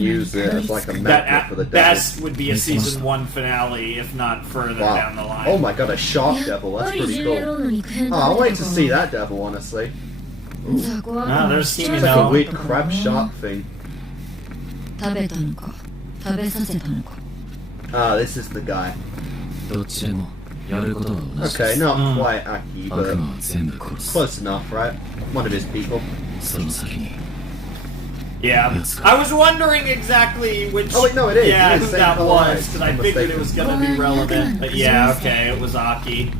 use it as like a magnet for the devil. Best would be a season 1 finale, if not further down the line. Oh my god, a shark devil, that's pretty cool. Oh, I'll wait to see that devil, honestly. Ah, there's It's like a weird crab shark thing. Ah, this is the guy. Okay, not quite Aki, but close enough, right? One of his people. Yeah, I was wondering exactly which. Oh wait, no, it is. Yeah, it is who that same was, because I I'm figured mistaken. it was gonna be relevant. But yeah, okay, it was Aki.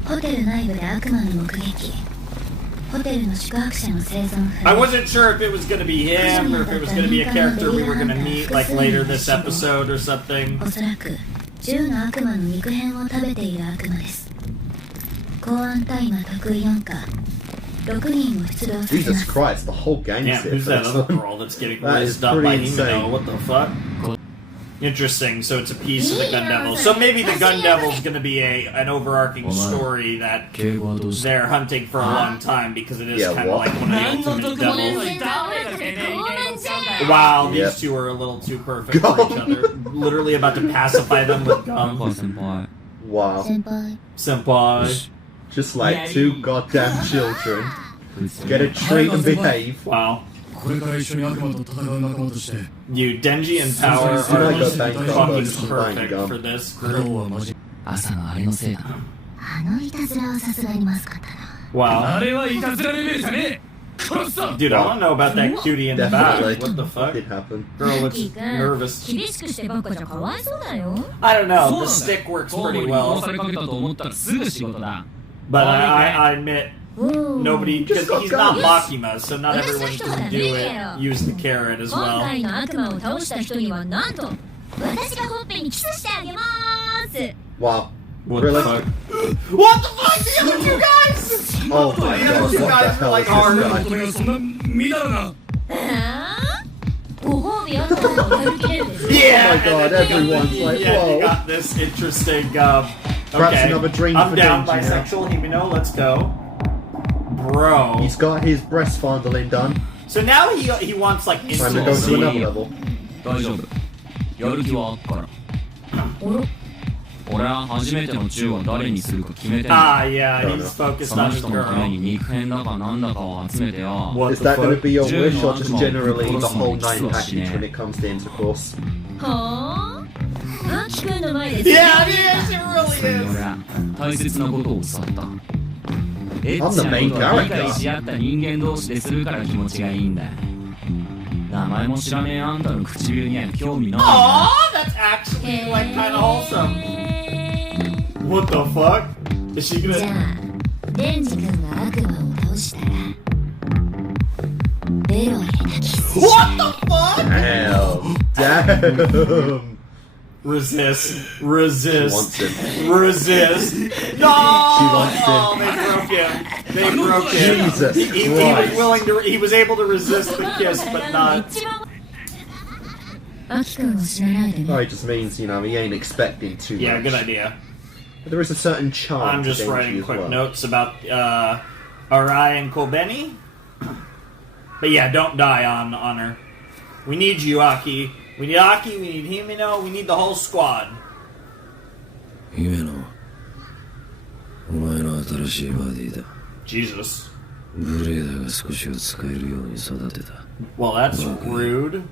I wasn't sure if it was gonna be him or if it was gonna be a character we were gonna meet like later this episode or something. Jesus Christ, the whole gang's Yeah, here who's for that this other one. girl that's getting That raised is up by pretty Himeno? insane. What the fuck? Interesting, so it's a piece of the Gun Devil. So maybe the Gun Devil's gonna be an overarching story that they're hunting for a long time because it is kind of like one of the ultimate devils. Wow, these two are a little too perfect for each other. Literally about to pacify them with gum. Wow. Senpai. Just like two goddamn children. Get a treat and behave. Wow. You, Denji and Power are Go bang fucking combos, perfect bang for gum. this group. Wow. Dude, I want to know about that cutie in the back. Definitely. What the fuck? It happened. Girl looks nervous. I don't know, the stick works pretty well. But I admit, nobody, because he's not Makima, so not everyone can do it, use the carrot as well. Wow. What Really? the fuck? What the fuck? The other two guys! Oh my The god, other two what the guys were hell like is this hard. guy? Yeah! Oh my god, everyone's like, yeah, whoa. you got this interesting, Perhaps okay. another dream I'm for down, Denji now. bisexual, Himeno, let's go. Bro. He's got his breast fondling done. So now he wants like Time to go intimacy. to another level. Ah, yeah, he's focused on his girl. What Is the that going to fuck? be your wish or just generally the whole 9 package when it comes to intercourse? Yeah, it really is. I'm the main character. Aww, that's actually like kind of wholesome. What the fuck? Is she gonna? What the fuck? Damn. Resist. She wants it. Resist. No! She wants it. Oh, they broke him. Jesus He was Christ. willing to. He was able to resist the kiss, but not. Oh, it just means, you know, he ain't expecting too much. Yeah, good idea. But there is a certain charm. I'm just to Denji writing as quick well. notes about Arai and Kobeni. But yeah, don't die on her. We need you, Aki. We need Aki, we need Himeno, we need the whole squad. Jesus. Well, that's rude.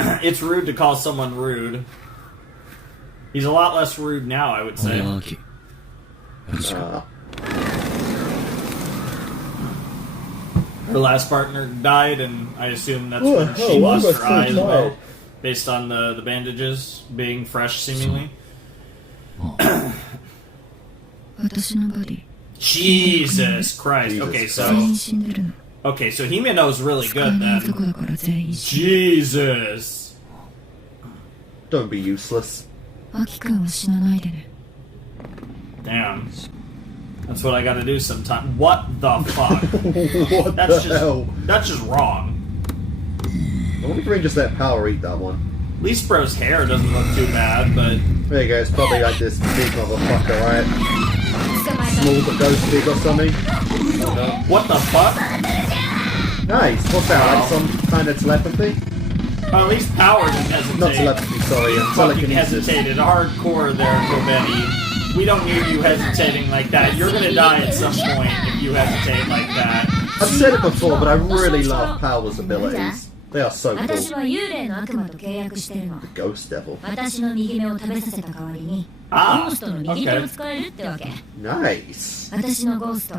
It's rude to call someone rude. He's a lot less rude now, I would say. Her last partner died, and I assume that's when she lost her eye as well, based on the bandages being fresh, seemingly. Jesus Christ. Okay, so Himeno's really good then. Jesus. Don't be useless. Damn. That's what I gotta do sometime. What the fuck? What That's the just hell? that's just wrong. I wonder if we can just let Power eat that one. Least Bro's hair doesn't look too bad, but There you go, it's probably like this big motherfucker, right? Small but goes big or something. what the fuck? Nice, what's that, like some kind of telepathy? Well, at least Power didn't hesitate. Not telepathy, sorry. Fucking Telekinesis. hesitated hardcore there, Kobetti. We don't need you hesitating like that. You're gonna die at some point if you hesitate like that. I've said it before, but I really love Power's abilities. They are so cool. 私は幽霊の悪魔と契約してるの。 The Ghost Devil. 私の右目を食べさせた代わりに、ゴあーストの右手を使えるってわけ。 Nice. 私のゴースト、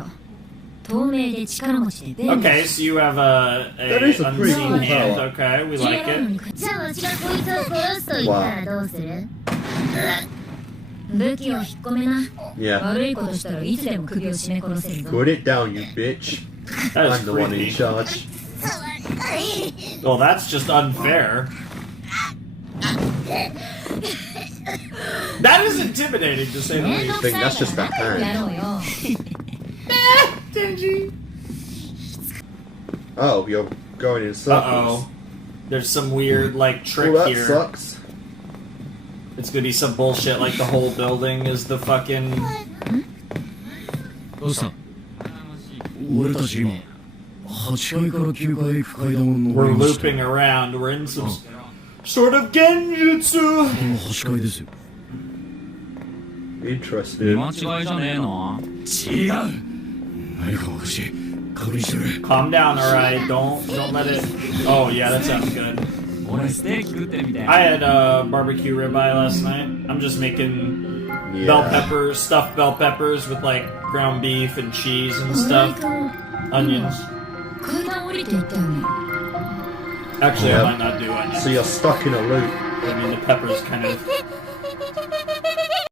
透明で力持ちで便利。 Okay, so you have a That is a pretty unseen cool hand. power. Okay, we like it. じゃあ私がこいつを殺すと言ったらどうする？武器を引っ込めな。 Yeah. 悪いことしたらいつでも首を絞め殺せるぞ。 Put it down, you bitch. That is I'm the one in creepy. charge. Well, that's just unfair. That is intimidating to say the least. I think that's just that や hand. ろうよ。 Denji. Oh, you're going in circles. Uh-oh. There's some weird, like, trick Well, that here. sucks. It's gonna be some bullshit like the whole building is the fucking... どうした俺たち今8階から9階行く階段を We're 登りました looping around. We're in some sort of genjutsu. 8階ですよ Interesting. 間違いじゃねえの違う何かおかしい確認してくれ Calm down, alright? Don't let it... Oh, yeah, that sounds good. 俺ステーキ食ってるみたい I had barbecue ribeye last night. I'm just making bell Yeah. peppers, stuffed bell peppers with like ground beef and cheese and stuff. Onions. 階段降りていったよね。 Actually, Yeah. I might not do onions. So you're stuck in a loop. I mean, the peppers kind of